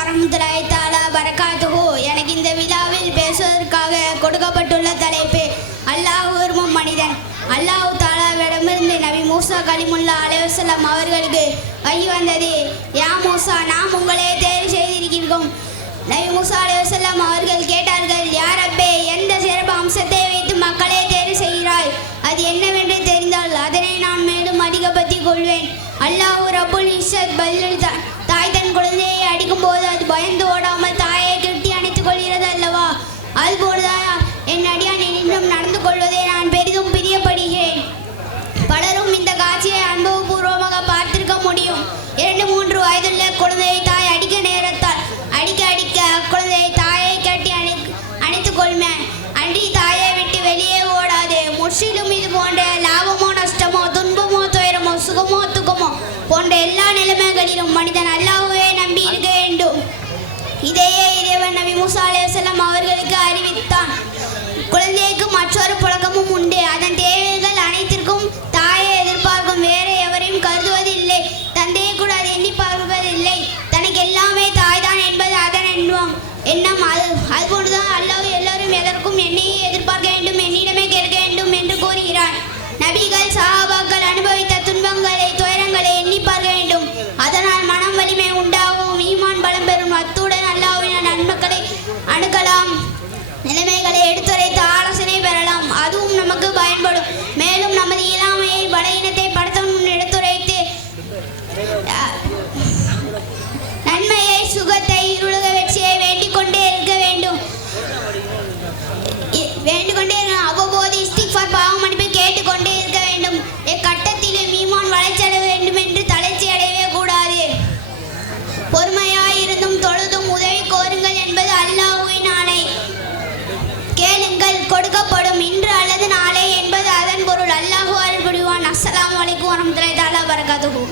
வரஹ்மத்துல்லாஹி தஆலா பரகாத்துஹு. எனக்கு இந்த விழாவில் பேசுவதற்காக கொடுக்கப்பட்டுள்ள தலைப்பு அல்லாஹ் விரும்பும் மனிதன். அல்லாஹ் தஆலாவிடமிருந்து நபி மூசா கலிமுல்லாஹ் அலைஹி வஸல்லம் அவர்களுக்கு வஹி வந்தது. யா மூசா, நாம் உங்களை தேர்வு செய்திருக்கிறோம். நபி மூசா அலைஹி வஸல்லம் அவர்கள் கேட்டார்கள், யா ரப்பே, எந்த சிறப்பு அம்சத்தை வைத்து மக்களை தேர்வு செய்கிறாய்? அது என்னவென்று தெரிந்தால் அதனை நான் மேலும் அதிகப்படுத்திக் கொள்வேன். அல்லாஹ் ரப்புல் இஸ்ஸத் பதிலளித்தான், தாய் தன் குழந்தையை அடிக்கும் போது அது பயந்து ஓடாமல் தாயை கட்டி அணைத்துக் கொள்கிறது அல்லவா? அதுபோதுதான் என் அடியான் என்னிடம் நடந்து கொள்வதை நான் பெரிதும் பிரியப்படுகிறேன். பலரும் இந்த காட்சியை அனுபவபூர்வமாக பார்த்திருக்க முடியும். 2-3 வயதுள்ள குழந்தையை தாய் அடிக்க நேரத்தால் அடிக்க குழந்தையை தாயை கட்டி அணைத்துக் கொள்மே, அன்றி தாயை விட்டு வெளியே ஓடாது. முற்றிலும் இது போன்ற லாபமோ நஷ்டமோ, துன்பமோ துயரமோ, சுகமோ துக்கமோ போன்ற எல்லா நிலைமைகளிலும் மனிதன் அல்லாஹ்வை நம்பி இருக்க வேண்டும். இதையே இறைவன் நபி மூசா அலைஹி வஸல்லம் அவர்களுக்கு அறிவித்தான். குழந்தைக்கு மற்றொரு புழக்கமும் உண்டு. அதன் தேவைகள் அனைத்திற்கும் தாயை எதிர்பார்க்கும், வேறு எவரையும் கருதுவதில்லை. தந்தையை கூட அதை எண்ணி பார்ப்பதில்லை. தனக்கு எல்லாமே தாய் தான் என்பது அதன் எண்ணம். அதுபோன்றுதான் அல்லாஹ் எல்லோரும் எதற்கும் என்னையே எதிர்பார்க்க வேண்டும், என்னிடமே கேட்க வேண்டும் என்று கூறுகிறான். நபிகள் சஹாபாக்கள் அனுபவித்த துன்பங்களை துயரங்களை எண்ணி பார்க்க வேண்டும். அதனால் மனம் வலிமை உண்டாகும், ஈமான் பலம் பெறும். அத்துடன் அல்லாஹ்வின் நன்மக்களை அணுகலாம், நிலைமைகளை எடுத்துரைத்து ஆலோசனை பெறலாம். அதுவும் நமக்கு பயன்படும். மேலும் நமது இயலாமையை பலவீனத்தை படுத்தவன் எடுத்துரைத்து நன்மையை சுகத்தை இருளுக வெற்றியை வேண்டிக் கொண்டே இருக்க வேண்டும். அவ்வப்போது இஸ்திக்ஃபார் பாவ மன்னிப்பை கேட்டுக்கொண்டே இருக்க வேண்டும். எக்கட்டத்திலும் ஈமான் வளர்ச்சியட வேண்டும் என்று தளர்ச்சி அடையவே கூடாது. பொறுமையாயிருந்தும் தொழுதும் உதவி கோருங்கள் என்பது அல்லாஹ்வின் ஆணை. கேளுங்கள் கொடுக்கப்படும், இன்று அல்லது நாளை என்பது அதன் பொருள். அல்லாஹ் அருள் புரிவான். அஸ்ஸலாமு அலைக்கும் வரஹ்மத்துல்லாஹி தஆலா பரகாத்துஹு.